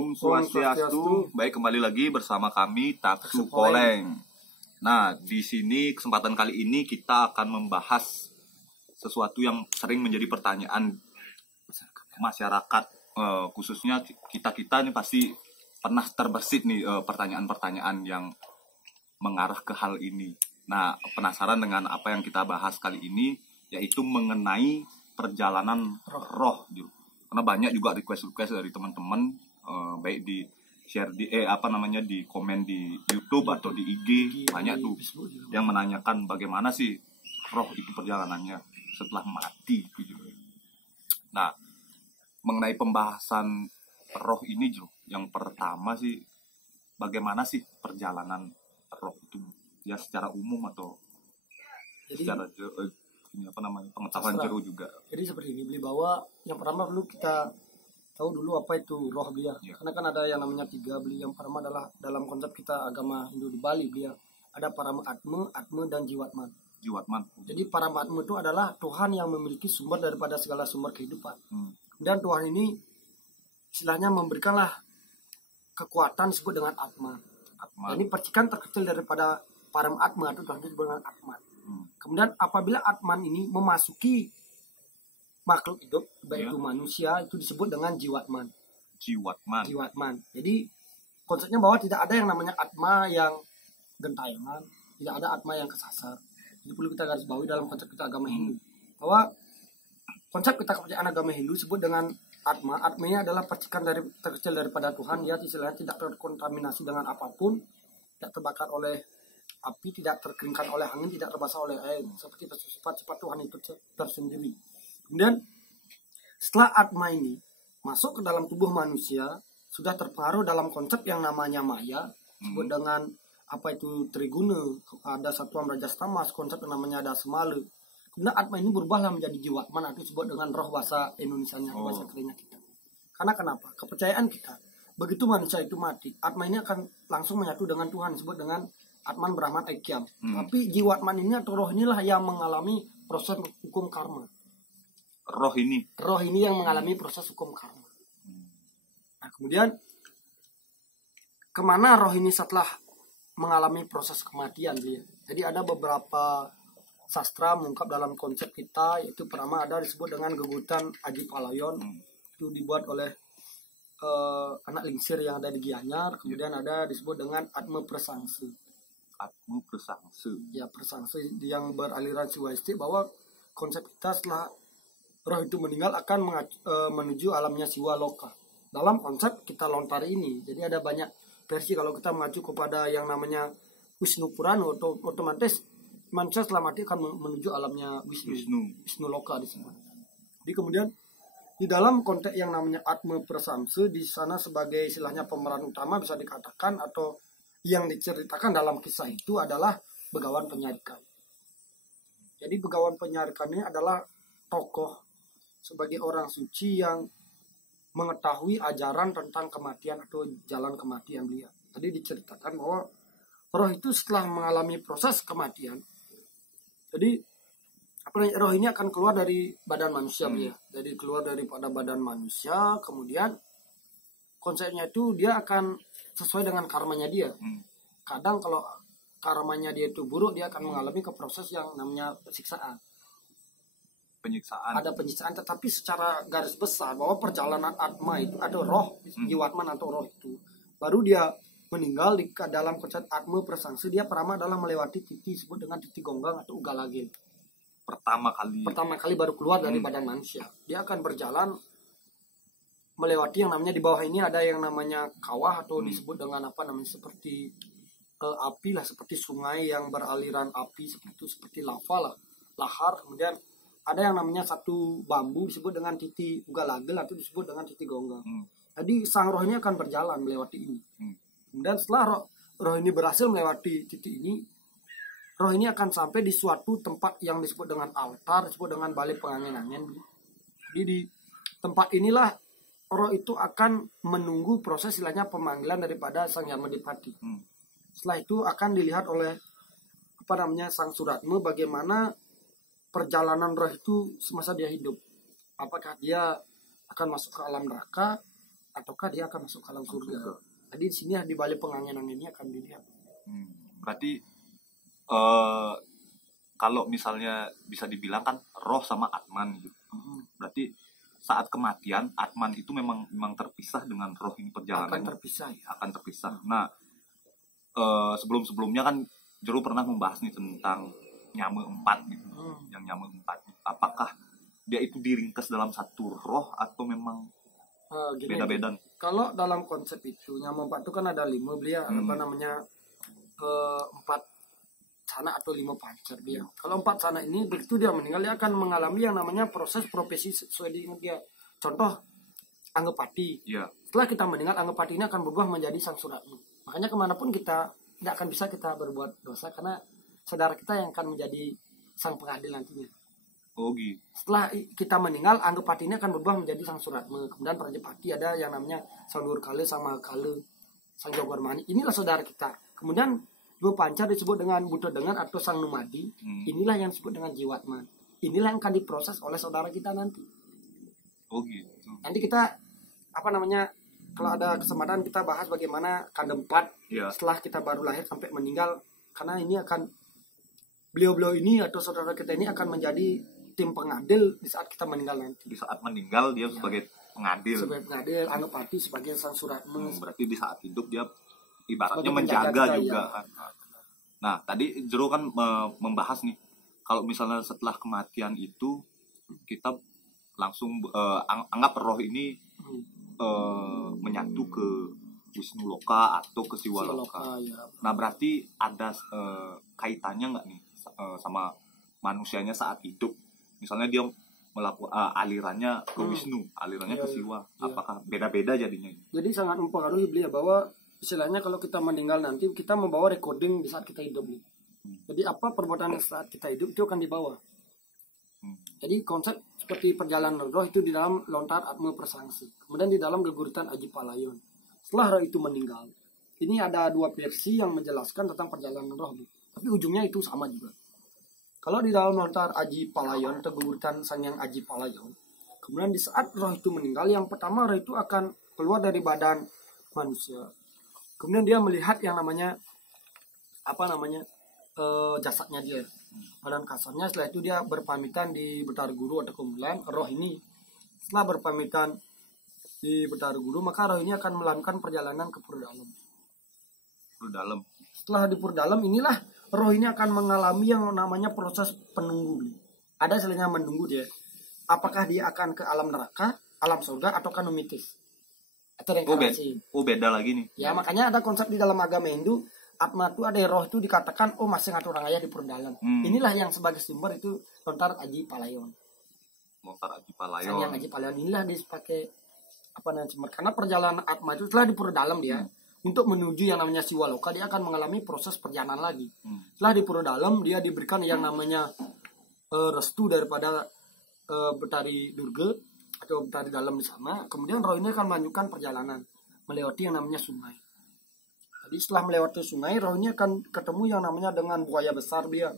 Om Swastiastu. Baik, kembali lagi bersama kami Taksu Koleng. Nah, di sini kesempatan kali ini kita akan membahas sesuatu yang sering menjadi pertanyaan masyarakat, khususnya kita nih pasti pernah terbersit nih pertanyaan-pertanyaan yang mengarah ke hal ini. Nah, penasaran dengan apa yang kita bahas kali ini, yaitu mengenai perjalanan roh. Karena banyak juga request dari teman-teman, baik di share di di komen di YouTube atau di IG, banyak tuh yang menanyakan bagaimana sih roh itu perjalanannya setelah mati gitu. Nah, mengenai pembahasan roh ini, yang pertama sih, bagaimana sih perjalanan roh itu ya secara umum atau secara pengetahuan Jero juga. Jadi seperti ini, beli bahwa yang pertama dulu kita tahu dulu apa itu roh beliau. Ya. Karena kan ada yang namanya 3 beli. Yang pertama adalah dalam konsep kita agama Hindu di Bali beliau ada Parama Atma, dan Jiwatman. Jadi Parama Atma itu adalah Tuhan yang memiliki sumber daripada segala sumber kehidupan. Dan Tuhan ini istilahnya memberikanlah kekuatan disebut dengan Atma. Ini percikan terkecil daripada Parama Atma itu Tuhan disebut dengan Atma. Kemudian apabila Atman ini memasuki makhluk hidup, baik itu manusia, itu disebut dengan Jiwatman. Jadi konsepnya bahwa tidak ada yang namanya Atma yang gentayangan, tidak ada Atma yang kesasar. Jadi perlu kita garis bawahi dalam konsep kita agama Hindu. Bahwa konsep kita kepercayaan agama Hindu disebut dengan Atma. Atmanya adalah percikan terkecil daripada Tuhan. Dia istilahnya tidak terkontaminasi dengan apapun, tidak terbakar oleh api, tidak terkeringkan oleh angin, tidak terbasah oleh air, seperti sifat-sifat Tuhan itu tersendiri. Kemudian setelah Atma ini masuk ke dalam tubuh manusia, sudah terpengaruh dalam konsep yang namanya Maya, disebut dengan apa itu Triguna, ada Satuan Rajas Tamas, konsep yang namanya ada Semale. Kemudian Atma ini berubahlah menjadi Jiwatman, atau disebut dengan roh bahasa Indonesianya, bahasa kerennya kita. Karena kenapa? Kepercayaan kita, begitu manusia itu mati, Atma ini akan langsung menyatu dengan Tuhan, disebut dengan Atman Brahman Aikyam. Tapi Jiwatman ini atau roh inilah yang mengalami proses hukum karma. Roh ini yang mengalami proses hukum karma. Nah, kemudian kemana roh ini setelah mengalami proses kematian dia? Jadi ada beberapa sastra mengungkap dalam konsep kita, yaitu pertama ada disebut dengan Gegutan Aji Palayon, itu dibuat oleh anak lingsir yang ada di Gianyar. Kemudian ada disebut dengan Atma Persangse. Ya, persangse yang beraliran siwaistik, bahwa konsep kita setelah roh itu meninggal akan menuju alamnya siwa loka. Dalam konsep kita lontar ini, jadi ada banyak versi. Kalau kita mengacu kepada yang namanya Wisnu Purana, otomatis manusia setelah mati akan menuju alamnya Wisnu loka disebut. Jadi kemudian di dalam konteks yang namanya Atma Persangse, di sana sebagai istilahnya pemeran utama bisa dikatakan, atau yang diceritakan dalam kisah itu adalah Begawan Penyarikan. Jadi Begawan Penyarikan ini adalah tokoh sebagai orang suci yang mengetahui ajaran tentang kematian atau jalan kematian beliau. Tadi diceritakan bahwa roh itu setelah mengalami proses kematian, jadi roh ini akan keluar dari badan manusia beliau. Jadi keluar daripada badan manusia, kemudian konsepnya itu dia akan sesuai dengan karmanya dia. Kadang kalau karmanya dia itu buruk, dia akan mengalami ke proses yang namanya penyiksaan. Ada penyiksaan, tetapi secara garis besar bahwa perjalanan Atma itu ada roh, Jiwatman atau roh itu, baru dia meninggal di dalam konsep Atma Persangse, dia pertama adalah melewati titik disebut dengan titik Gonggang atau Ugalagin. Pertama kali baru keluar dari badan manusia. Dia akan berjalan melewati yang namanya di bawah ini ada yang namanya kawah, atau disebut dengan seperti api lah, seperti sungai yang beraliran api seperti lava lah, lahar. Kemudian ada yang namanya satu bambu disebut dengan titik Ugalagel atau disebut dengan titik Gonggang. Jadi sang roh ini akan berjalan melewati ini. Kemudian setelah roh ini berhasil melewati titik ini, roh ini akan sampai di suatu tempat yang disebut dengan altar, disebut dengan balai pengangin-angin. Jadi di tempat inilah roh itu akan menunggu proses istilahnya pemanggilan daripada Sang Yamadipati. Setelah itu akan dilihat oleh Sang Suratma bagaimana perjalanan roh itu semasa dia hidup. Apakah dia akan masuk ke alam neraka ataukah dia akan masuk ke alam surga. Jadi di sini di balik penganginan ini akan dilihat. Berarti kalau misalnya bisa dibilang kan roh sama atman gitu. Berarti saat kematian atman itu memang terpisah dengan roh ini perjalanannya. Akan terpisah. Nah, sebelumnya kan Jero pernah membahas nih tentang nyame 4 gitu. Yang nyame 4. Apakah dia itu diringkas dalam satu roh atau memang beda-beda? Kalau dalam konsep itu nyame 4 itu kan ada 5 beliau apa namanya 4 sana atau 5 pancar dia. Kalau 4 sana ini begitu dia meninggal dia akan mengalami yang namanya proses profesi sesuai dengan dia. Contoh Anggapati. Setelah kita meninggal Anggapati ini akan berubah menjadi sang Suratmu. Makanya kemanapun kita tidak akan bisa kita berbuat dosa karena saudara kita yang akan menjadi sang pengadil nantinya. Gitu. Setelah kita meninggal Anggapati ini akan berubah menjadi sang Suratmu. Kemudian Prajapati ada yang namanya sang Durkala, sang Mahakala, sang Jogormani. Inilah saudara kita. Kemudian 2 pancar disebut dengan Buta Dengan atau sang Numadi. Inilah yang disebut dengan Jiwatman. Inilah yang akan diproses oleh saudara kita nanti. Gitu. Nanti kita kalau ada kesempatan kita bahas bagaimana kanda 4 setelah kita baru lahir sampai meninggal, karena ini akan beliau-beliau ini atau saudara kita ini akan menjadi tim pengadil di saat kita meninggal nanti. Di saat meninggal dia sebagai pengadil. Anggapati sebagai sang Suratmu. Berarti di saat hidup dia ibaratnya menjaga juga kan. Nah, tadi Jero kan membahas nih kalau misalnya setelah kematian itu kita langsung anggap roh ini menyatu ke Wisnu Loka atau ke Siwa Loka. Nah, berarti ada kaitannya nggak nih sama manusianya saat hidup? Misalnya dia melakukan alirannya ke Wisnu, alirannya ke Siwa. Apakah beda-beda jadinya? Jadi sangat mempengaruhi beliau bahwa istilahnya kalau kita meninggal nanti kita membawa recording di saat kita hidup nih. Jadi apa perbuatan saat kita hidup itu akan dibawa. Jadi konsep seperti perjalanan roh itu di dalam lontar Atma Persangsi. Kemudian di dalam Gegurutan Aji Palayon. Setelah roh itu meninggal, ini ada 2 versi yang menjelaskan tentang perjalanan roh. Tapi ujungnya itu sama juga. Kalau di dalam lontar Aji Palayon atau Gegurutan Sangyang Aji Palayon, kemudian di saat roh itu meninggal, yang pertama roh itu akan keluar dari badan manusia. Kemudian dia melihat yang namanya jasadnya dia, badan kasarnya. Setelah itu dia berpamitan di Betara Guru atau Kemulan. Roh ini setelah berpamitan di Betara Guru, maka roh ini akan melakukan perjalanan ke Purdalam. Setelah di Purdalam inilah roh ini akan mengalami yang namanya proses penunggu. Ada istilahnya menunggu dia. Apakah dia akan ke alam neraka, alam surga, atau kanumitis? Atau reinkarnasi. Beda lagi nih. Ya, makanya ada konsep di dalam agama Hindu, Atma itu ada roh itu dikatakan masih ngatur orang ayah di Purdalam. Inilah yang sebagai sumber itu lontar Aji Palayon. Sangyang Aji Palayon inilah dipakai sumber. Karena perjalanan Atma itu setelah di Purdalam dia untuk menuju yang namanya Siwa Loka, dia akan mengalami proses perjalanan lagi. Setelah di Purdalam dia diberikan yang namanya restu daripada Betari Durga atau Betari Dalam di sana. Kemudian roh ini akan melanjutkan perjalanan melewati yang namanya sungai. Jadi setelah melewati sungai, roh ini akan ketemu yang namanya dengan buaya besar dia.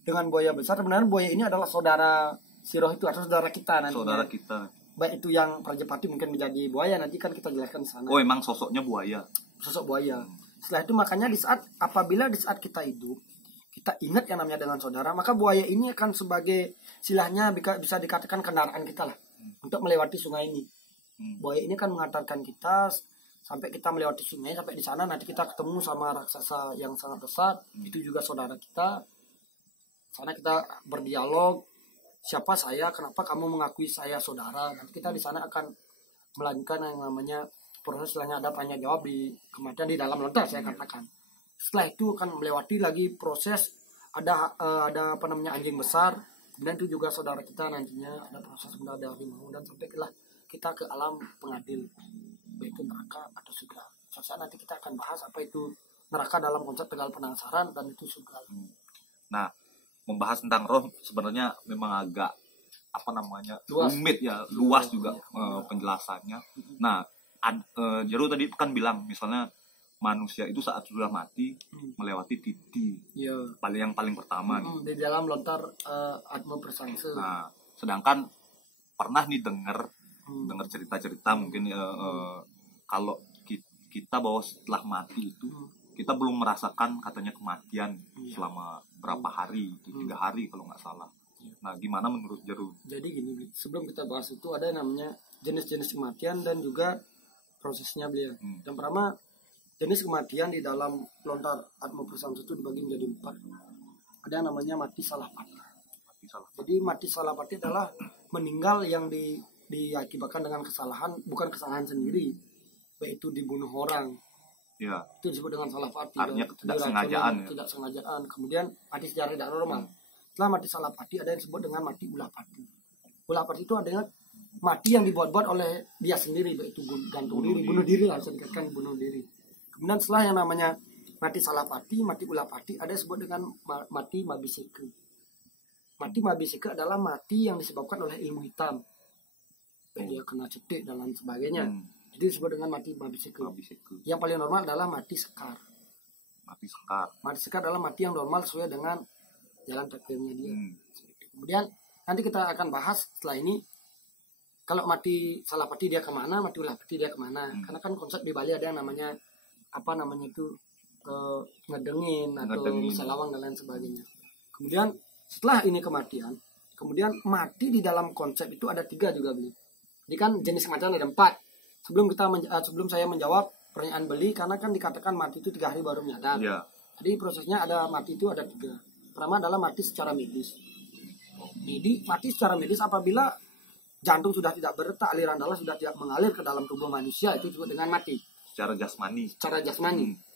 Dengan buaya besar, sebenarnya buaya ini adalah saudara si roh itu atau saudara kita nanti. Saudara kita. Baik itu yang Prajapati mungkin menjadi buaya, nanti kan kita jelaskan di sana. Oh, emang sosoknya buaya. Sosok buaya. Setelah itu makanya apabila di saat kita hidup, kita ingat yang namanya dengan saudara, maka buaya ini akan sebagai silahnya bisa dikatakan kendaraan kita lah untuk melewati sungai ini. Buaya ini akan mengantarkan kita sampai kita melewati sungai, sampai di sana nanti kita ketemu sama raksasa yang sangat besar, itu juga saudara kita. Sana kita berdialog, siapa saya, kenapa kamu mengakui saya saudara. Nanti kita di sana akan melanjutkan yang namanya proses setelahnya ada tanya jawab di kematian di dalam lontar saya katakan. Setelah itu akan melewati lagi proses ada anjing besar, dan itu juga saudara kita nantinya ada proses dari harimau, dan sampailah kita ke alam pengadil, baik itu neraka atau surga. Suatu saat nanti kita akan bahas apa itu neraka dalam konsep Tegal Penangsaran dan itu surga. Nah, membahas tentang roh sebenarnya memang agak rumit ya, luas juga penjelasannya. Nah, Jero tadi kan bilang misalnya manusia itu saat sudah mati melewati titi yang paling pertama nih. Di dalam lontar Atma Persangse. Nah, sedangkan pernah nih dengar dengar cerita-cerita mungkin kalau kita bahwa setelah mati itu kita belum merasakan katanya kematian selama berapa hari, itu 3 hari kalau nggak salah. Nah, gimana menurut Jeru? Jadi gini, sebelum kita bahas itu ada yang namanya jenis-jenis kematian dan juga prosesnya beliau. Yang pertama, jenis kematian di dalam lontar Atma Prasamsa itu dibagi menjadi 4. Ada yang namanya mati salah patah. Jadi mati salah patah adalah meninggal yang diakibatkan dengan kesalahan, bukan kesalahan sendiri, yaitu dibunuh orang. Ya. Itu disebut dengan salah pati. Artinya ketidaksengajaan. Ketidaksengajaan. Kemudian mati secara tidak normal. Setelah mati salah pati ada yang disebut dengan mati ulah pati. Ulah pati itu adalah mati yang dibuat-buat oleh dia sendiri, yaitu gantung diri, bunuh diri lah, bisa dikatakan bunuh diri. Kemudian setelah yang namanya mati salah pati, mati ulah pati, ada yang disebut dengan mati mabisike. Mati mabisike adalah mati yang disebabkan oleh ilmu hitam. Dia kena cetek dan lain sebagainya. Jadi disebut dengan mati mabisike. Yang paling normal adalah mati sekar. Mati sekar. Mati sekar adalah mati yang normal sesuai dengan jalan takdirnya dia. Kemudian nanti kita akan bahas setelah ini kalau mati salah pati dia kemana, mati ulah pati dia kemana. Karena kan konsep di Bali ada yang namanya itu ngedengin atau selawang dan lain sebagainya. Kemudian setelah ini kematian, kemudian mati di dalam konsep itu ada 3 juga beli. Jadi kan jenis kematian ada 4. Sebelum saya menjawab pertanyaan beli, karena kan dikatakan mati itu 3 hari baru menyadar. Ya. Jadi prosesnya ada mati itu ada 3. Pertama adalah mati secara medis. Jadi mati secara medis apabila jantung sudah tidak berdetak, aliran darah sudah tidak mengalir ke dalam tubuh manusia, itu disebut dengan mati. Secara jasmani.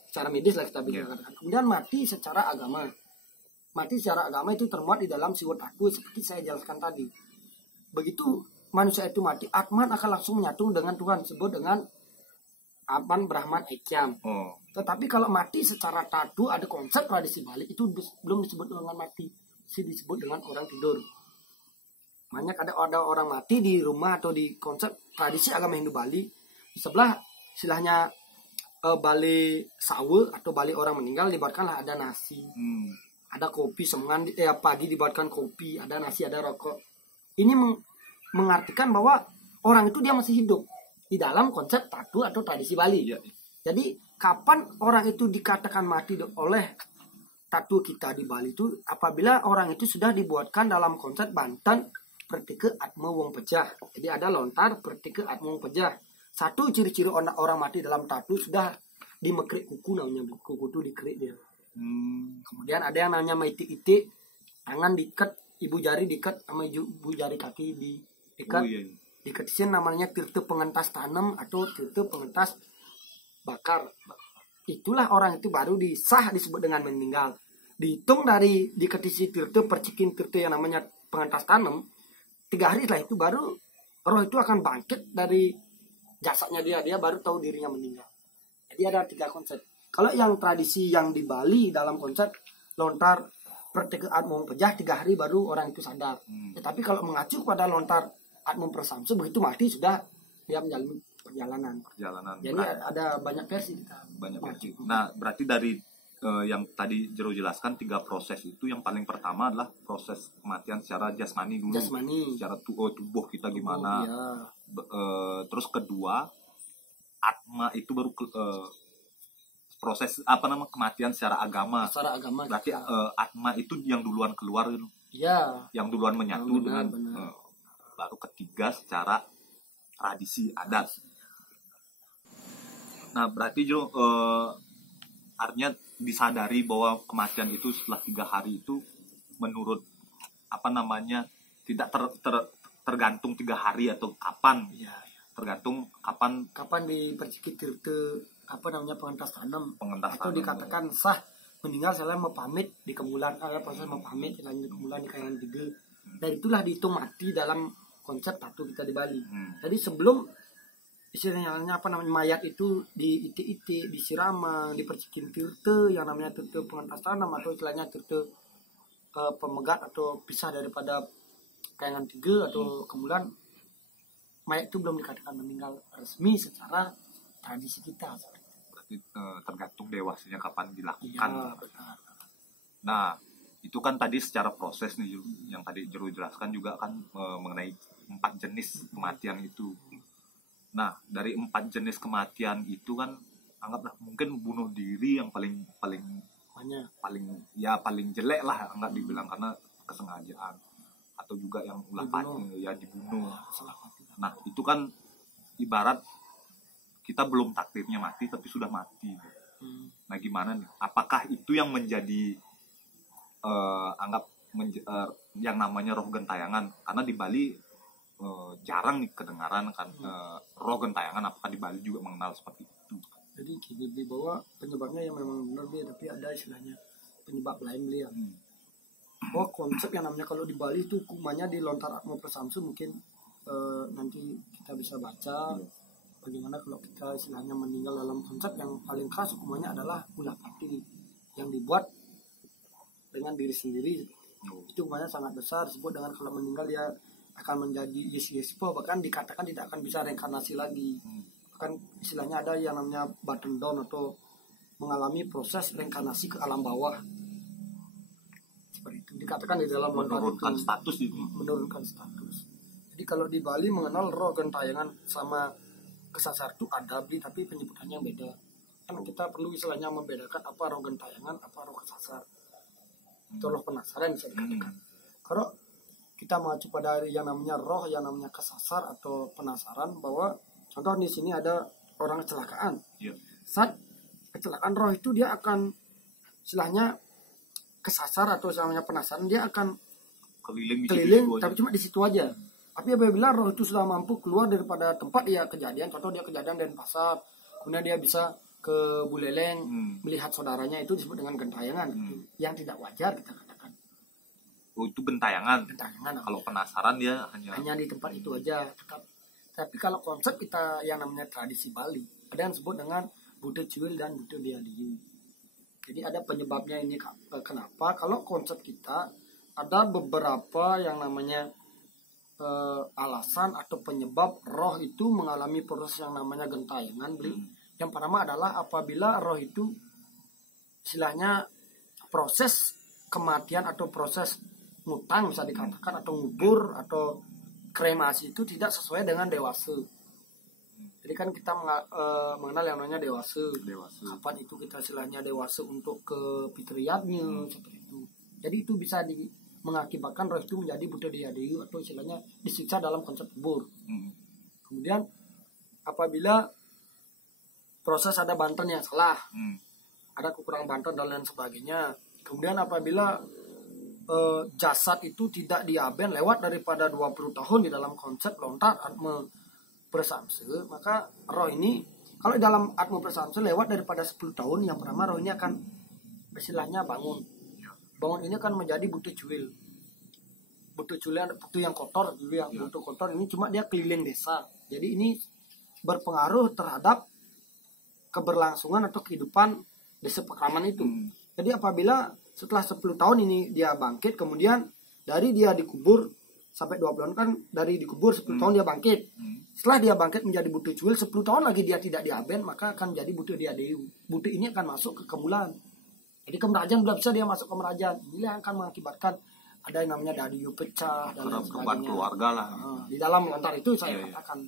Secara medis lah kita bisa katakan. Kemudian mati secara agama. Mati secara agama itu termuat di dalam siwat aku seperti saya jelaskan tadi. Begitu manusia itu mati, Atman akan langsung menyatu dengan Tuhan, disebut dengan Atman Brahman Ekyam. Tetapi kalau mati secara tadu, ada konsep tradisi Bali itu belum disebut dengan mati, disebut dengan orang tidur. Makanya ada orang mati di rumah atau di konsep tradisi agama Hindu Bali, di sebelah istilahnya Bali sawe atau Bali orang meninggal dibuatkanlah ada nasi, ada kopi semengan, pagi dibuatkan kopi, ada nasi, ada rokok. Ini mengartikan bahwa orang itu dia masih hidup di dalam konsep tatu atau tradisi Bali. Ya. Jadi kapan orang itu dikatakan mati oleh tatu kita di Bali itu apabila orang itu sudah dibuatkan dalam konsep Banten Pertike Atma Wong Pejah. Jadi ada lontar Pertike Atma Wong Pejah. Satu ciri-ciri orang mati dalam tatu sudah dimekrik kuku, namanya kuku itu dikerik dia. Kemudian ada yang namanya itik-itik, tangan diikat, ibu jari diikat sama ibu jari kaki diikat. Diikat sini namanya tirte pengentas tanam atau tirte pengentas bakar. Itulah orang itu baru disah disebut dengan meninggal. Dihitung dari diketisi tirte percikin tirte yang namanya pengentas tanam, 3 hari setelah itu baru roh itu akan bangkit dari jasadnya dia baru tahu dirinya meninggal. Jadi ada 3 konsep. Kalau yang tradisi yang di Bali dalam konsep lontar Pertike Atma Wong Pejah 3 hari baru orang itu sadar. Tetapi kalau mengacu pada lontar Atma Prasamsa begitu mati sudah dia menjalani perjalanan. Jadi ada banyak versi kita. Banyak versi. Nah, berarti dari yang tadi Jero jelaskan 3 proses itu, yang paling pertama adalah proses kematian secara jasmani dulu. Secara tubuh kita gimana. Ya. Terus kedua, Atma itu baru proses kematian secara agama. Berarti Atma itu yang duluan keluar. Ya. Yang duluan menyatu dengan baru ketiga secara tradisi adat. Nah, berarti Jero artinya disadari bahwa kematian itu setelah 3 hari itu menurut tidak tergantung 3 hari atau kapan. Ya. Tergantung kapan dipercikit tirte pengentas tanam atau dikatakan sah meninggal selama pamit di kemulan, proses mempamit di kemulan di kayangan 3. Dan itulah dihitung mati dalam konsep tatu kita di Bali. Jadi sebelum istilahnya mayat itu diitik-itik, disiraman, dipercikin tirte yang namanya tirte pengentas tanam atau istilahnya tirte pemegat atau pisah daripada kayangan 3 atau kemulan, mayat itu belum dikatakan meninggal resmi secara tradisi kita. Berarti tergantung dewasanya kapan dilakukan. Ya, benar. Nah, itu kan tadi secara proses nih yang tadi Jero jelaskan juga kan mengenai 4 jenis kematian itu. Nah, dari 4 jenis kematian itu kan anggaplah mungkin bunuh diri yang paling jelek lah, anggap dibilang, karena kesengajaan, atau juga yang ulah pati ya dibunuh. Nah, itu kan ibarat kita belum takdirnya mati tapi sudah mati. Nah, gimana nih? Apakah itu yang menjadi yang namanya roh gentayangan? Karena di Bali jarang nih kedengaran kan roh gentayangan. Apakah di Bali juga mengenal seperti itu? Jadi di bawah penyebabnya yang memang benar dia, tapi ada istilahnya penyebab lain dia. Oh, konsep yang namanya kalau di Bali itu hukumannya di lontar atmo persamsu, mungkin nanti kita bisa baca bagaimana kalau kita istilahnya meninggal dalam konsep yang paling keras, hukumannya adalah ulah pati yang dibuat dengan diri sendiri. Itu hukumannya sangat besar, disebut dengan kalau meninggal dia akan menjadi yespo, bahkan dikatakan tidak akan bisa reinkarnasi lagi. Bahkan istilahnya ada yang namanya bottom down atau mengalami proses reinkarnasi ke alam bawah. Seperti itu dikatakan di dalam menurunkan status itu. Menurunkan status. Jadi kalau di Bali mengenal roh gentayangan sama kesasar itu ada, tapi penyebutannya beda. Kan kita perlu istilahnya membedakan apa roh gentayangan, apa roh kesasar. Itu roh penasaran bisa dikatakan. Kalau kita mengacu pada yang namanya roh, yang namanya kesasar atau penasaran, bahwa contoh di sini ada orang kecelakaan. Saat kecelakaan, roh itu dia akan istilahnya kesasar atau namanya penasaran, dia akan keliling tapi cuma di situ aja. Tapi apabila roh itu sudah mampu keluar daripada tempat dia kejadian, contoh dia kejadian dari pasar, kemudian dia bisa ke Buleleng melihat saudaranya, itu disebut dengan gentayangan. Yang tidak wajar kita katakan. Oh, itu gentayangan. Kalau penasaran dia hanya di tempat itu aja. Tapi kalau konsep kita yang namanya tradisi Bali, ada yang disebut dengan Buddha Cuil dan Buddha Diadiu. Jadi ada penyebabnya ini kenapa. Kalau konsep kita ada beberapa yang namanya alasan atau penyebab roh itu mengalami proses yang namanya gentayangan. Yang pertama adalah apabila roh itu istilahnya proses kematian atau proses ngutang bisa dikatakan, atau ngubur atau kremasi itu tidak sesuai dengan dewasa. Jadi kan kita mengenal yang namanya dewasa. Kapan itu kita istilahnya dewasa untuk ke fitriyatnya seperti itu. Jadi itu bisa mengakibatkan roh itu menjadi Buddha Diadiu atau istilahnya disiksa dalam konsep kubur. Kemudian apabila proses ada banten yang salah, ada kekurangan banten dan lain sebagainya. Kemudian apabila jasad itu tidak diaben lewat daripada 20 tahun di dalam konsep lontar atma persamse, maka roh ini kalau dalam atma persamse lewat daripada 10 tahun, yang pertama roh ini akan istilahnya bangun ini akan menjadi butuh cuil. Butuh yang kotor dulu, yang butuh kotor ini cuma dia keliling desa. Jadi ini berpengaruh terhadap keberlangsungan atau kehidupan desa pekeraman itu. Jadi apabila setelah 10 tahun ini dia bangkit, kemudian dari dia dikubur sampai 20 tahun, kan dari dikubur 10 tahun dia bangkit. Setelah dia bangkit menjadi butuh cuil, 10 tahun lagi dia tidak diaben, maka akan menjadi butuh diadeu. Butuh ini akan masuk ke kemulan. Jadi kemerajaan belum bisa dia masuk kemerajaan. Inilah yang akan mengakibatkan ada yang namanya dadiu pecah dan lain sebagainya. Keluarga lah. Di dalam lontar itu saya katakan.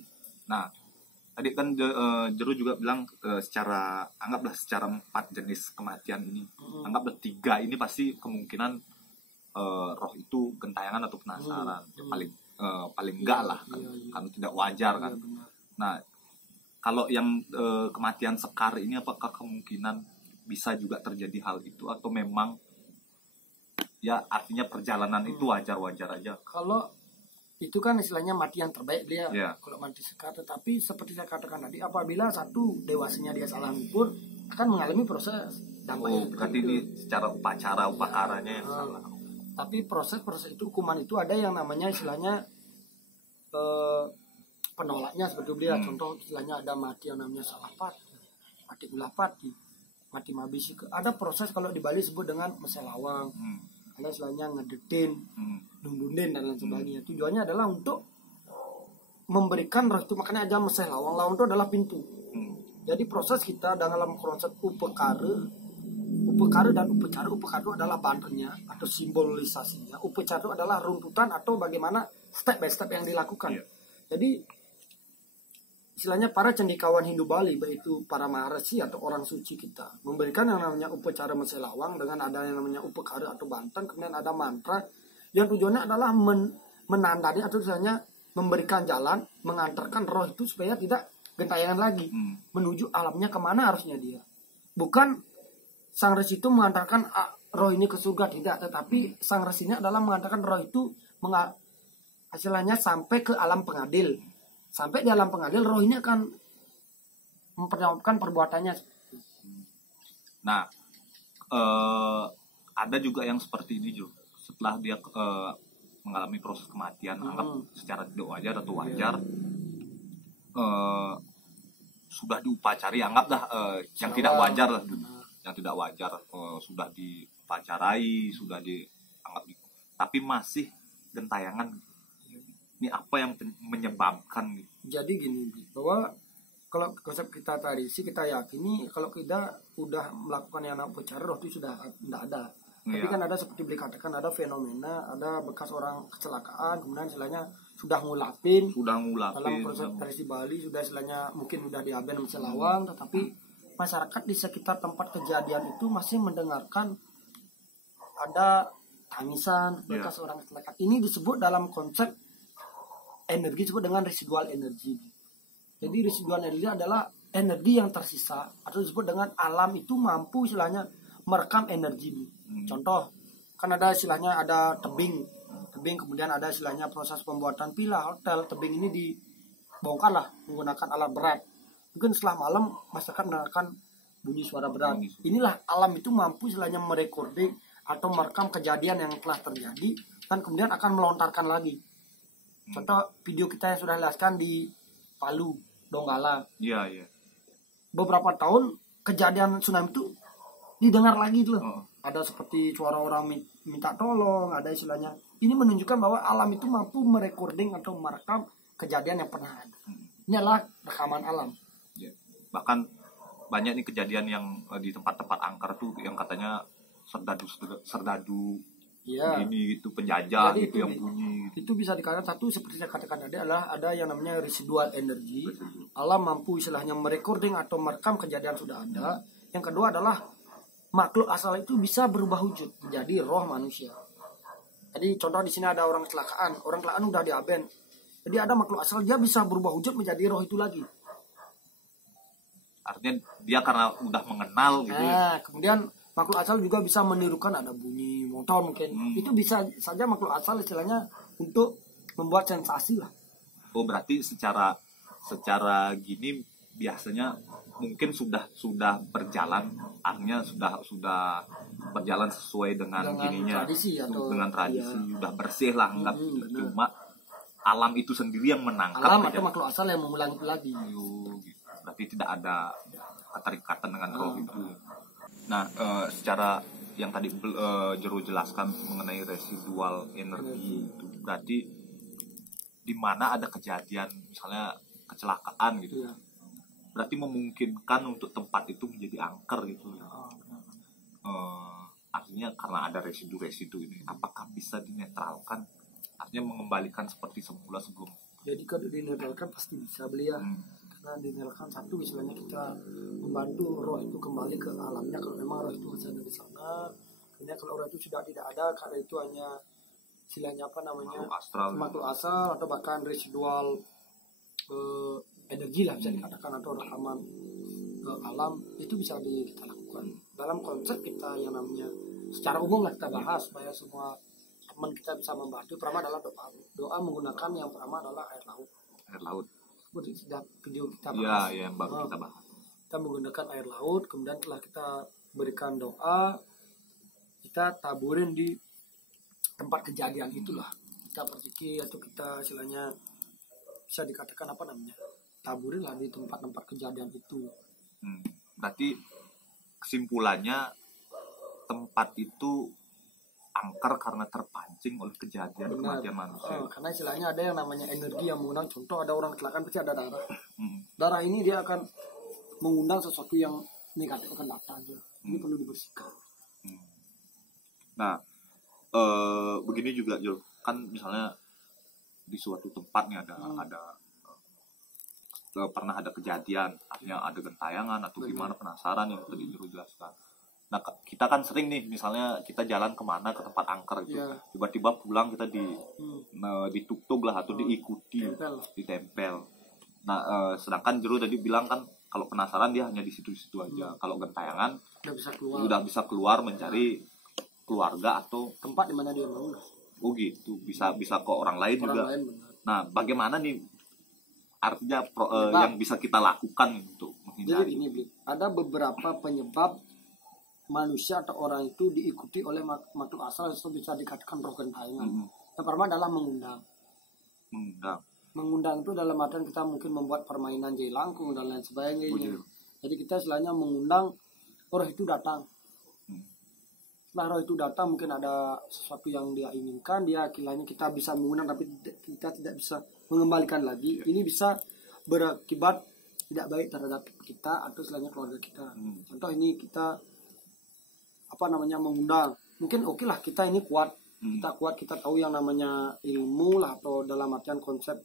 Nah, tadi kan Jeru juga bilang anggaplah secara 4 jenis kematian ini. Anggaplah 3 ini pasti kemungkinan roh itu gentayangan atau penasaran. Paling enggak lah, karena tidak wajar kan. Nah, kalau yang kematian sekar ini, apakah kemungkinan bisa juga terjadi hal itu, atau memang ya artinya perjalanan itu wajar-wajar aja? Kalau itu kan istilahnya mati yang terbaik dia, kalau mati sekar. Tetapi seperti saya katakan tadi, apabila satu dewasanya dia salah ngubur, akan mengalami proses dampaknya. Berarti ini secara upacaranya yang salah. Tapi proses itu, hukuman itu ada yang namanya istilahnya penolaknya seperti beliau. Contoh istilahnya ada mati yang namanya salah pati, mati ulah pati, mati mabisi. Ada proses kalau di Bali sebut dengan meselawang. Ada istilahnya ngedetin, dundunin dan lain sebagainya. Tujuannya adalah untuk memberikan roh itu, makanya aja meselawang. Lawang itu adalah pintu. Jadi proses kita dalam konsep upekara dan upacara. Upekara adalah bantennya atau simbolisasinya. Upacara itu adalah runtutan atau bagaimana step by step yang dilakukan. Iya. Jadi istilahnya para cendikawan Hindu Bali, baik itu para maharesi atau orang suci kita, memberikan yang namanya upacara meselawang dengan ada yang namanya upakara atau bantan, kemudian ada mantra yang tujuannya adalah menandai atau misalnya memberikan jalan, mengantarkan roh itu supaya tidak gentayangan lagi menuju alamnya kemana harusnya dia. Bukan sang resi itu mengantarkan roh ini ke surga, tidak, tetapi sang resinya adalah mengantarkan roh itu hasilnya sampai ke alam pengadil. Sampai di alam pengadil roh ini akan mempertanggungjawabkan perbuatannya. Nah, ada juga yang seperti ini Jo. Setelah dia mengalami proses kematian, anggap secara tidak wajar atau wajar, sudah diupacari, anggaplah yang tidak wajar lah, yang tidak wajar sudah diupacarai, sudah dianggap, tapi masih gentayangan. Ini apa yang menyebabkan? Jadi gini, bahwa kalau konsep kita tradisi, kita yakini kalau kita udah melakukan yang namanya upacara, roh itu sudah tidak ada. Tapi kan ada seperti beliau katakan, ada fenomena, ada bekas orang kecelakaan, kemudian istilahnya sudah ngulapin dalam proses tradisi Bali, sudah istilahnya mungkin sudah diaben meselawang, tetapi masyarakat di sekitar tempat kejadian itu masih mendengarkan ada tangisan bekas orang kecelakaan. Ini disebut dalam konsep energi, disebut dengan residual energi. Jadi residual energi adalah energi yang tersisa, atau disebut dengan alam itu mampu istilahnya merekam energi. Contoh, kan ada istilahnya ada tebing, kemudian ada istilahnya proses pembuatan villa, hotel. Tebing ini dibongkar lah menggunakan alat berat. Mungkin setelah malam masyarakat mendengarkan bunyi suara berat. Inilah alam itu mampu istilahnya merecording atau merekam kejadian yang telah terjadi dan kemudian akan melontarkan lagi. Contoh video kita yang sudah jelaskan di Palu, Donggala. Iya. Beberapa tahun kejadian tsunami itu didengar lagi loh. Ada seperti suara orang minta tolong, ada istilahnya. Ini menunjukkan bahwa alam itu mampu merecording atau merekam kejadian yang pernah ada. Ini adalah rekaman alam. Ya. Bahkan banyak nih kejadian yang di tempat-tempat angker tuh yang katanya serdadu ini itu penjajah. Jadi itu yang bunyi. Itu bisa dikatakan satu seperti saya katakan tadi adalah ada yang namanya residual energi. Alam mampu istilahnya merecording atau merekam kejadian sudah ada. Yang kedua adalah makhluk asal itu bisa berubah wujud menjadi roh manusia. Jadi contoh di sini ada orang kecelakaan udah diaben. Jadi ada makhluk asal, dia bisa berubah wujud menjadi roh itu lagi. Artinya dia karena udah mengenal gitu. Nah, kemudian makhluk asal juga bisa menirukan ada bunyi motor mungkin. Itu bisa saja makhluk asal istilahnya untuk membuat sensasi lah. Oh, berarti secara gini biasanya mungkin sudah berjalan, artinya sudah berjalan sesuai dengan gininya, tradisi dengan tradisi udah bersih lah, enggak cuma alam itu sendiri yang menangkap alam atau makhluk asal yang mengulangi itu lagi. Berarti tidak ada keterikatan dengan roh itu. Nah, secara yang tadi Jero jelaskan mengenai residual energi itu berarti di mana ada kejadian misalnya kecelakaan gitu. Berarti memungkinkan untuk tempat itu menjadi angker gitu. Artinya karena ada residu ini, apakah bisa dinetralkan? Artinya mengembalikan seperti semula sebelum. Jadi kalau dinetralkan pasti bisa beliau. Karena dinetralkan satu istilahnya kita membantu roh itu kembali ke alamnya kalau memang roh itu masih ada di sana. Kemudian kalau roh itu sudah tidak ada karena itu hanya istilahnya apa namanya makhluk asal atau bahkan residual energi lah bisa dikatakan atau rekaman alam, itu bisa kita lakukan dalam konsep kita yang namanya secara umum lah kita bahas supaya semua teman kita bisa membantu. Pertama adalah doa menggunakan yang pertama adalah air laut. Seperti sudah video kita bahas. Iya, yang baru kita bahas. Kita menggunakan air laut, kemudian setelah kita berikan doa, kita taburin di tempat kejadian itulah. Kita berzikir atau kita istilahnya bisa dikatakan apa namanya, taburin lah di tempat-tempat kejadian itu. Berarti kesimpulannya tempat itu angker karena terpancing oleh kejadian kematian manusia. Karena istilahnya ada yang namanya energi yang mengundang. Contoh ada orang kecelakaan pasti ada darah. Darah ini dia akan mengundang sesuatu yang negatif akan datang. Ini perlu dibersihkan. Nah, begini juga Jo, kan misalnya di suatu tempat nih ada pernah ada kejadian, artinya ada gentayangan atau gimana, penasaran yang tadi Jero jelaskan. Nah kita kan sering nih, misalnya kita jalan kemana ke tempat angker gitu, tiba-tiba pulang kita ditutug lah atau diikuti, ditempel. Nah sedangkan Jero tadi bilang kan kalau penasaran dia hanya di situ-situ aja. Kalau gentayangan udah bisa keluar mencari keluarga atau tempat di mana dia mau. Oh gitu, bisa ke orang lain juga. Nah bagaimana nih artinya yang bisa kita lakukan untuk menghindari? Jadi gini, ada beberapa penyebab manusia atau orang itu diikuti oleh makhluk astral, itu bisa dikatakan roh gentayangan. Yang pertama adalah mengundang. Mengundang itu dalam artian kita mungkin membuat permainan jelangkung dan lain sebagainya. Jadi kita istilahnya mengundang roh itu datang. Setelah roh itu datang, mungkin ada sesuatu yang dia inginkan, dia kiranya kita bisa mengundang tapi kita tidak bisa mengembalikan lagi. Ini bisa berakibat tidak baik terhadap kita atau istilahnya keluarga kita. Contoh ini kita mengundang. Mungkin oke lah kita ini kuat. Kita kuat, kita tahu yang namanya ilmu lah atau dalam artian konsep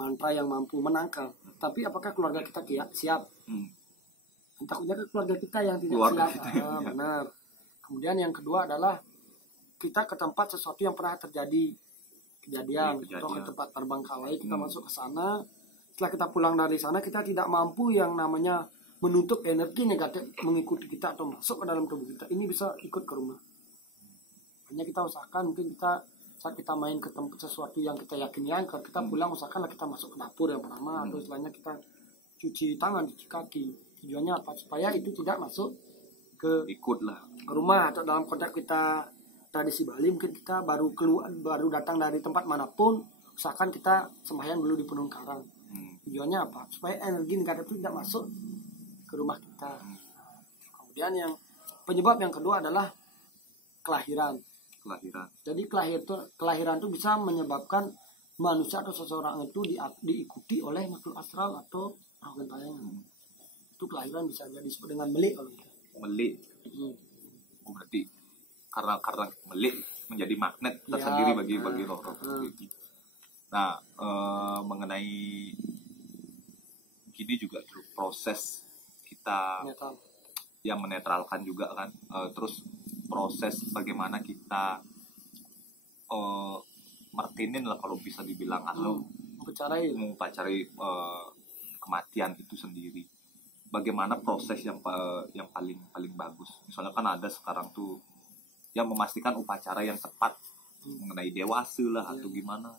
mantra yang mampu menangkal. Tapi apakah keluarga kita siap? Takutnya keluarga kita yang tidak siap. Benar. Kemudian yang kedua adalah kita ke tempat sesuatu yang pernah terjadi kejadian. Atau ke tempat terbengkalai, kita masuk ke sana. Setelah kita pulang dari sana, kita tidak mampu yang namanya menutup energi negatif mengikuti kita atau masuk ke dalam tubuh kita. Ini bisa ikut ke rumah. Hanya kita usahakan mungkin saat kita main ke tempat sesuatu yang kita yakini angker, kita pulang usahakanlah kita masuk ke dapur yang pertama, atau istilahnya kita cuci tangan, cuci kaki. Tujuannya apa? Supaya itu tidak masuk ke rumah. Atau dalam konteks kita tradisi Bali, mungkin kita baru datang dari tempat manapun, usahakan kita sembahyang dulu di Penuhun Karang. Tujuannya apa? Supaya energi negatif itu tidak masuk ke rumah kita. Kemudian yang penyebab yang kedua adalah kelahiran. Jadi kelahiran itu bisa menyebabkan manusia atau seseorang itu diikuti oleh makhluk astral atau roh gentayangan. Itu kelahiran bisa jadi disebut dengan melik kalau kita. Melik. Berarti karena melik menjadi magnet tersendiri bagi roh-roh itu. Nah, mengenai gini juga proses kita yang menetralkan juga kan, terus proses bagaimana kita martinin lah kalau bisa dibilang, atau mengupacarai kematian itu sendiri. Bagaimana proses yang paling bagus? Misalnya kan ada sekarang tuh yang memastikan upacara yang tepat mengenai dewasa lah atau gimana.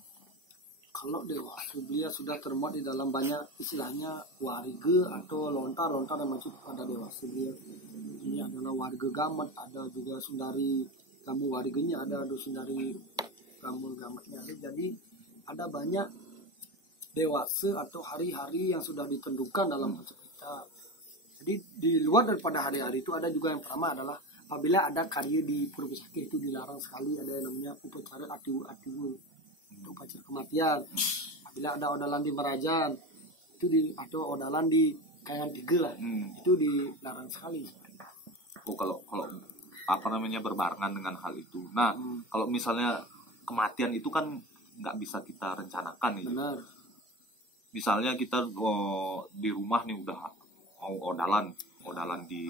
Kalau dewasa dia sudah termuat di dalam banyak istilahnya warga atau lontar yang masuk pada dewasa dia. Ini adalah warga gamet, ada juga sundari kamu warganya, ada sundari kamu gametnya. Jadi ada banyak dewasa atau hari-hari yang sudah ditentukan dalam konsep kita. Jadi di luar daripada hari-hari itu ada juga yang pertama adalah apabila ada karya di Purba Sakti itu dilarang sekali, ada yang namanya upacara atiwu upacara kematian. Apabila ada odalan di Merajan itu atau odalan di Kayangan Tiga lah, itu dilarang sekali. Oh, kalau berbarengan dengan hal itu. Nah, kalau misalnya kematian itu kan nggak bisa kita rencanakan nih. Benar. Misalnya kita di rumah nih udah mau odalan di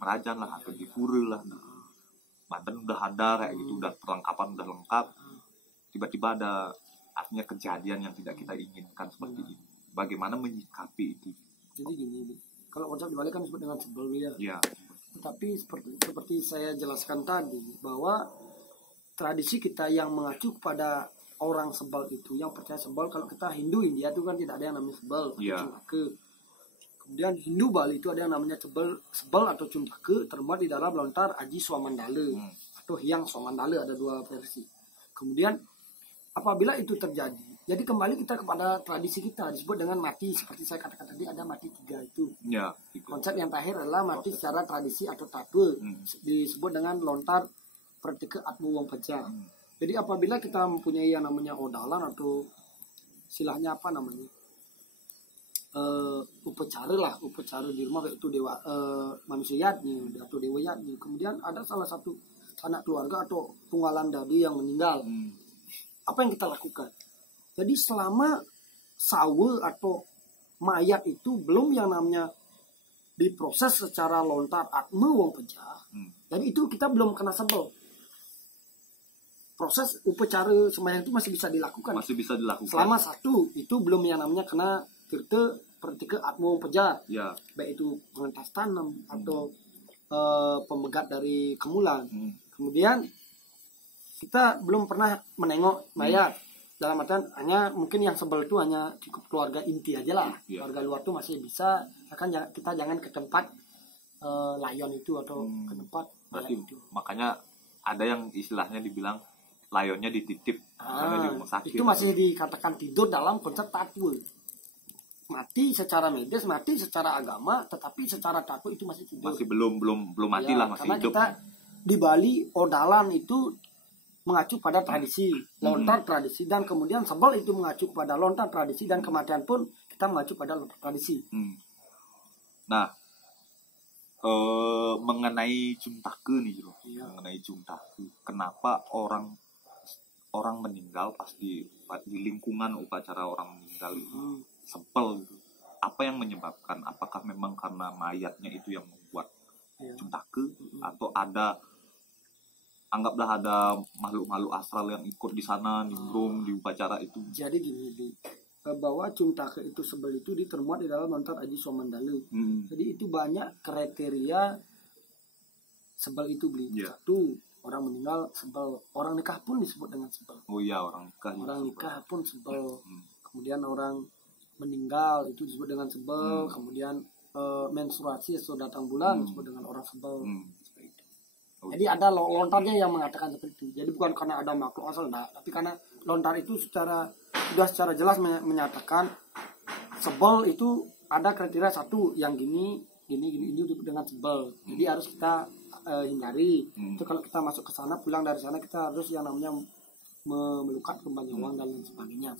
Merajan lah atau di Pura lah. Badan udah ada kayak gitu, udah perlengkapan udah lengkap. Tiba-tiba ada artinya kejadian yang tidak kita inginkan seperti ini. Bagaimana menyikapi itu? Jadi gini, kalau konsep di Bali kan disebut dengan sebel ya. Iya. Tapi seperti saya jelaskan tadi bahwa tradisi kita yang mengacu kepada orang sebel itu, yang percaya sebel, kalau kita Hindu India itu kan tidak ada yang namanya sebel, cumpake. Kemudian Hindu Bali itu ada yang namanya sebel atau cumpake, termuat di dalam lontar Aji Swamandala atau Hyang Swamandala, ada dua versi. Kemudian apabila itu terjadi, jadi kembali kita kepada tradisi kita disebut dengan mati, seperti saya katakan tadi ada mati 3 itu. Ya, konsep yang terakhir adalah mati secara tradisi atau tatwe, disebut dengan lontar Pratike Atmu Wong Peja. Jadi apabila kita mempunyai yang namanya odalan atau silahnya apa namanya upacara di rumah, yaitu dewa manusia yatnya atau dewa yatnya. Kemudian ada salah satu anak keluarga atau tunggalan dadi yang meninggal. Apa yang kita lakukan? Jadi selama sawe atau mayat itu belum yang namanya diproses secara lontar atme wong pejah, jadi itu kita belum kena sebel. Proses upacara sembahyang itu masih bisa dilakukan. Masih bisa dilakukan. Selama satu itu belum yang namanya kena tirte pertika atme wong pejah. Ya. Baik itu pengentas tanam atau pemegat dari kemulan. Kemudian kita belum pernah menengok mayat. Dalam artian hanya mungkin yang sebel itu hanya cukup keluarga inti aja lah. Keluarga luar tuh masih bisa. Kan kita jangan ke tempat layon itu atau ke tempat itu. Makanya ada yang istilahnya dibilang layonnya dititip di rumah sakit. Itu masih dikatakan tidur dalam konsep tatwul. Mati secara medis, mati secara agama, tetapi secara tatwul itu masih tidur. Masih belum mati lah, masih karena hidup. Kita di Bali odalan itu mengacu pada tradisi, lontar tradisi, dan kemudian sebel itu mengacu pada lontar tradisi, dan kematian pun kita mengacu pada lontar tradisi. Nah, mengenai Cumtake nih, bro. Mengenai Cumtake, kenapa orang meninggal pas di lingkungan upacara orang meninggal itu sebel gitu? Apa yang menyebabkan? Apakah memang karena mayatnya itu yang membuat Cumtake, atau anggaplah ada makhluk-makhluk astral yang ikut di sana nimbrung di upacara itu? Jadi gini, bahwa Cumtake itu sebel itu termuat di dalam lontar Aji Somandale. Jadi itu banyak kriteria sebel itu beli. Satu, orang meninggal sebel, orang nikah pun disebut dengan sebel. Oh iya, orang nikah. Orang nikah pun sebel. Kemudian orang meninggal itu disebut dengan sebel. Kemudian menstruasi atau datang bulan disebut dengan orang sebel. Jadi ada lontarnya yang mengatakan seperti itu. Jadi bukan karena ada makhluk asal, tapi karena lontar itu sudah secara jelas menyatakan sebel itu ada kriteria satu yang gini dengan sebel. Jadi harus kita hindari. Itu kalau kita masuk ke sana, pulang dari sana kita harus yang namanya memelukat kembang nyawang dan lain sebagainya.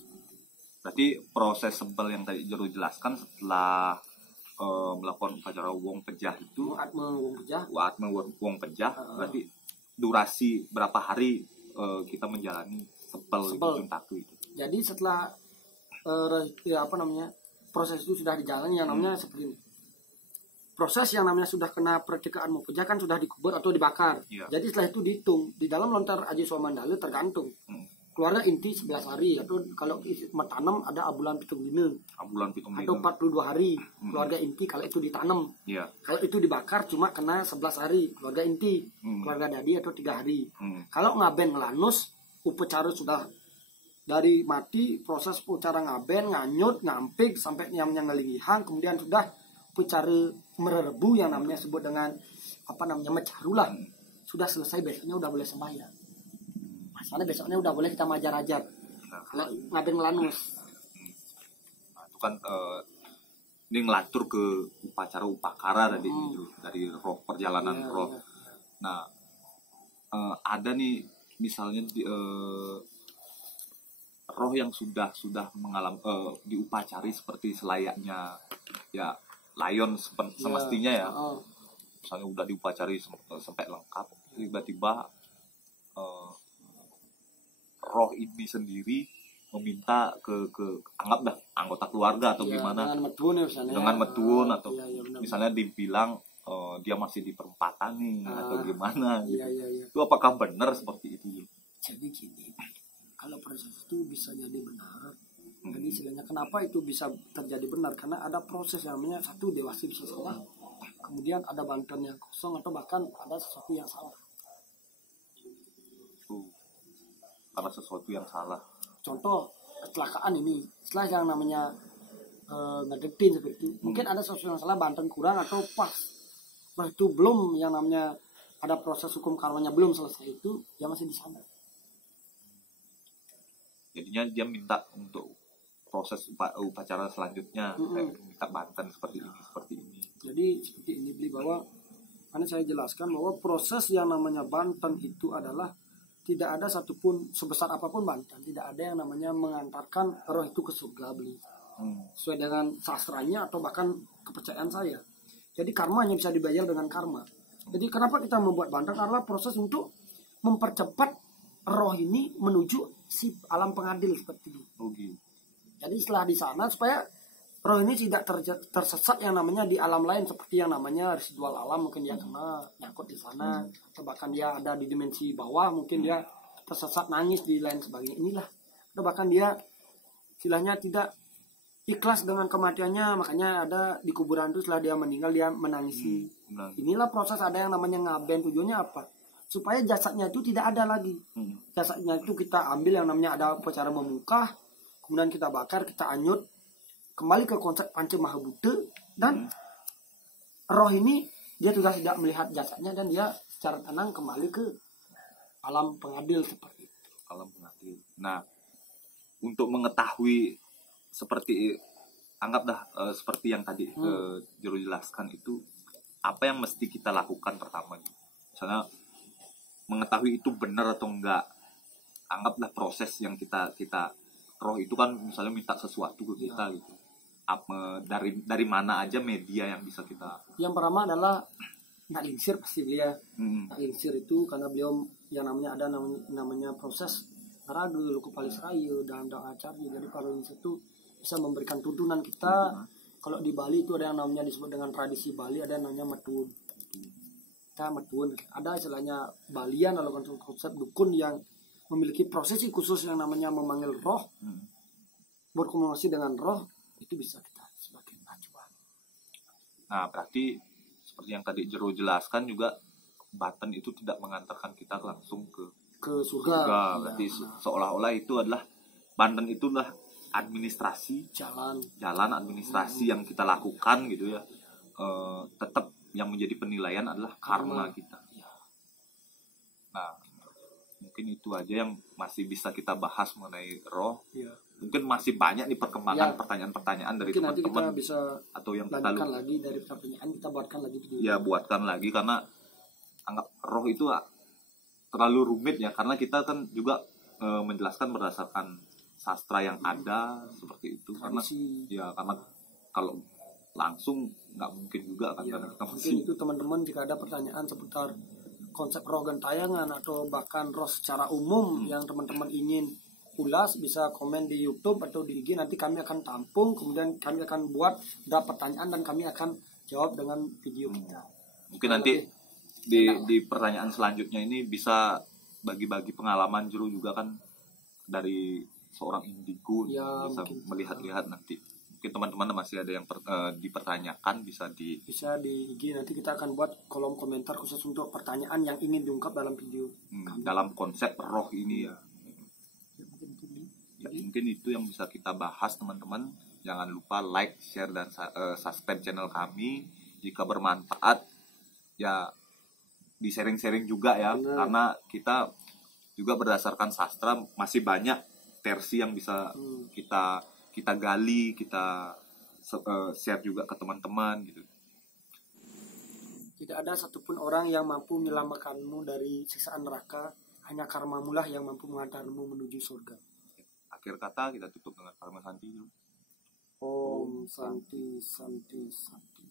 Berarti proses sebel yang tadi Jero jelaskan setelah melakukan upacara wong pejah itu, Atme wong pejah, berarti durasi berapa hari kita menjalani sebel. Cumtake itu. Jadi setelah proses itu sudah dijalani, yang namanya seperti ini. Proses yang namanya sudah kena pertikaan mau pejah kan sudah dikubur atau dibakar. Jadi setelah itu dihitung di dalam lontar Aji Somandale tergantung. Keluarga inti 11 hari, atau kalau tanam ada abulan pitung dina atau 42 hari keluarga inti kalau itu ditanam. Kalau itu dibakar cuma kena 11 hari keluarga inti. Keluarga dadi atau 3 hari. Kalau ngaben ngelanus, upacara sudah dari mati, proses upacara ngaben, nganyut, ngampik sampai yang ngelinggihan, kemudian sudah upacara merebu yang namanya sebut dengan mecarulah. Sudah selesai, besoknya udah boleh sembahyang. Soalnya besoknya udah boleh kita majar-ajar. Kalau ngaben melanus. Nah, itu kan ini ngelatur ke upacara upakara tadi itu, dari roh perjalanan roh. Nah, ada nih misalnya roh yang sudah mengalami diupacari seperti selayaknya ya layon semestinya ya. Misalnya udah diupacari sampai lengkap, tiba-tiba roh ini sendiri meminta ke anggaplah anggota keluarga atau gimana dengan metun atau misalnya dibilang dia masih di perempatan nih atau gimana gitu. Itu apakah benar seperti itu? Jadi gini, kalau proses itu bisa jadi benar. Jadi istilahnya kenapa itu bisa terjadi benar, karena ada proses yang namanya satu dewasa bisa salah, kemudian ada bantuan yang kosong, atau bahkan ada sesuatu yang salah. Karena sesuatu yang salah. Contoh kecelakaan ini, setelah yang namanya ngedetin seperti itu, mungkin ada sesuatu yang salah, bantuan kurang atau pas itu belum yang namanya ada proses hukum karmanya belum selesai, itu dia masih di sana. Jadinya dia minta untuk proses upacara selanjutnya, minta bantuan seperti ini. Jadi seperti ini beli bahwa karena saya jelaskan bahwa proses yang namanya bantuan itu adalah tidak ada satupun sebesar apapun bantuan, tidak ada yang namanya mengantarkan roh itu ke surga beli. Sesuai dengan sastranya atau bahkan kepercayaan saya. Jadi karma hanya bisa dibayar dengan karma. Jadi kenapa kita membuat bantuan? Karena proses untuk mempercepat roh ini menuju si alam pengadil seperti itu. Oh gitu. Jadi setelah di sana supaya roh ini tidak tersesat yang namanya di alam lain seperti yang namanya residual alam, mungkin dia kena nyangkut di sana atau bahkan dia ada di dimensi bawah, mungkin dia tersesat nangis di lain sebagainya. Inilah atau bahkan dia istilahnya tidak ikhlas dengan kematiannya, makanya ada di kuburan itu setelah dia meninggal dia menangisi. Inilah proses ada yang namanya ngaben. Tujuannya apa? Supaya jasadnya itu tidak ada lagi. Jasadnya itu kita ambil yang namanya ada upacara memungkah, kemudian kita bakar, kita anyut, kembali ke konsep Panca Mahabhuta, dan roh ini dia sudah tidak melihat jasadnya dan dia secara tenang kembali ke alam pengadil seperti itu. Alam pengadil. Nah, untuk mengetahui seperti anggaplah seperti yang tadi Jero jelaskan itu, apa yang mesti kita lakukan pertama? Misalnya mengetahui itu benar atau enggak. Anggaplah proses yang kita roh itu kan misalnya minta sesuatu ke kita gitu. Apa dari mana aja media yang bisa kita? Yang pertama adalah nak lingsir pasti beliau. Nak lingsir itu karena beliau yang namanya ada namanya proses ragu luku palis rayu dan doa cari. Jadi para lingsir itu bisa memberikan tuntunan kita. Kalau di Bali itu ada yang namanya disebut dengan tradisi Bali, ada yang namanya metun. Kita metun. Ada istilahnya Balian atau konsep dukun yang memiliki prosesi khusus yang namanya memanggil roh, berkomunikasi dengan roh, itu bisa kita sebagai acuan. Nah, berarti seperti yang tadi Jero jelaskan juga, Banten itu tidak mengantarkan kita langsung ke surga. Berarti seolah-olah itu adalah Banten itu adalah administrasi, jalan administrasi yang kita lakukan gitu ya. Tetap yang menjadi penilaian adalah karma kita. Nah, mungkin itu aja yang masih bisa kita bahas mengenai roh. Mungkin masih banyak nih perkembangan pertanyaan-pertanyaan dari teman-teman, kita bisa atau yang kita lanjutkan lagi dari pertanyaan, kita buatkan lagi video. Ya, buatkan lagi karena anggap roh itu terlalu rumit ya, karena kita kan juga menjelaskan berdasarkan sastra yang ada seperti itu. Karena kalau langsung nggak mungkin juga kan, karena kita mungkin itu teman-teman jika ada pertanyaan seputar konsep roh gentayangan atau bahkan roh secara umum yang teman-teman ingin ulas, bisa komen di YouTube atau di IG, nanti kami akan tampung, kemudian kami akan buat beberapa pertanyaan dan kami akan jawab dengan video kita. Mungkin nanti di pertanyaan selanjutnya ini bisa bagi-bagi pengalaman Jero juga kan dari seorang indigo, bisa melihat-lihat nanti. Mungkin teman-teman masih ada yang dipertanyakan, bisa di IG. Nanti kita akan buat kolom komentar khusus untuk pertanyaan yang ingin diungkap dalam video dalam konsep roh ini ya. Mungkin itu yang bisa kita bahas teman-teman. Jangan lupa like, share, dan subscribe channel kami. Jika bermanfaat ya di sharing-sharing juga ya. Karena kita juga berdasarkan sastra masih banyak versi yang bisa kita gali, kita share juga ke teman-teman gitu. Tidak ada satupun orang yang mampu menyelamatkanmu dari siksaan neraka, hanya karmamu lah yang mampu mengantarmu menuju surga. Akhir kata kita tutup dengan Parma Santi. Om Santi Santi Santi.